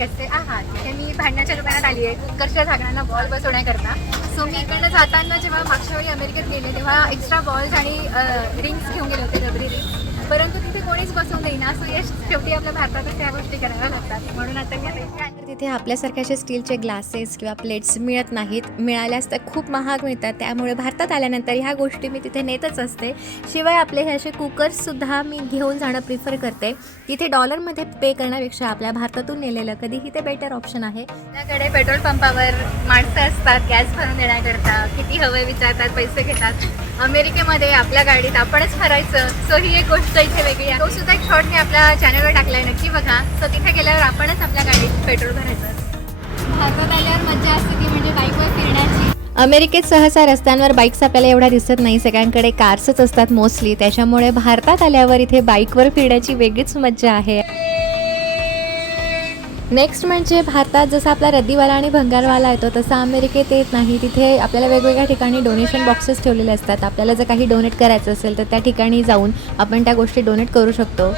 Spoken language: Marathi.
कसे आहात हे मी भांडण्याच्या दुकानात आली आहे. उत्कर्ष झाकणांना बॉल बसवण्याकरता सो मी इकडनं जाताना जेव्हा मागच्या वेळी अमेरिकेत गेले तेव्हा एक्स्ट्रा बॉल्स आणि रिंग्स घेऊन गेले होते रबरी रिंग्स कोणीच बसवून देईना. सो यश शेवटी आपल्या भारतातच त्या गोष्टी कराव्या लागतात. म्हणून आता मी. तिथे आपल्यासारखे असे स्टीलचे ग्लासेस किंवा प्लेट्स मिळत नाहीत. मिळाल्यास तर खूप महाग मिळतात. त्यामुळे भारतात आल्यानंतर ह्या गोष्टी मी तिथे नेतच असते. शिवाय आपले हे असे कुकर्ससुद्धा मी घेऊन जाणं प्रिफर करते. तिथे डॉलरमध्ये पे करण्यापेक्षा आपल्या भारतातून नेलेलं कधीही ते बेटर ऑप्शन आहे. आपल्याकडे पेट्रोल पंपावर माणसं असतात. गॅस भरून देण्याकरता. किती हवे विचारतात पैसे घेतात. अमेरिकेमध्ये आपल्या गाडीत आपणच भरायचं. सो ही एक गोष्ट इथे वेगळी आहे. सुद्धा एक शॉर्ट मी आपल्या चॅनलवर टाकलाय नक्की बघा. सो तिथे गेल्यावर आपणच आपल्या गाडीत पेट्रोल भरायचं. भारतात आल्यावर मजा असते ती म्हणजे बाईकवर फिरण्याची. अमेरिकेत सहसा रस्त्यांवर बाईक्स आपल्याला एवढ्या दिसत नाही. सगळ्यांकडे कार्सच असतात मोस्टली त्याच्यामुळे भारतात आल्यावर इथे बाईकवर फिरण्याची वेगळीच मज्जा आहे. नेक्स्ट म्हणजे भारतात जसा आपला रद्दीवाला आणि भंगारवाला येतो तसा अमेरिकेत येत नाही. तिथे आपल्याला वेगवेगळ्या ठिकाणी डोनेशन बॉक्सेस ठेवलेले असतात. आपल्याला जर काही डोनेट करायचं असेल तर त्या ठिकाणी जाऊन आपण त्या गोष्टी डोनेट करू शकतो.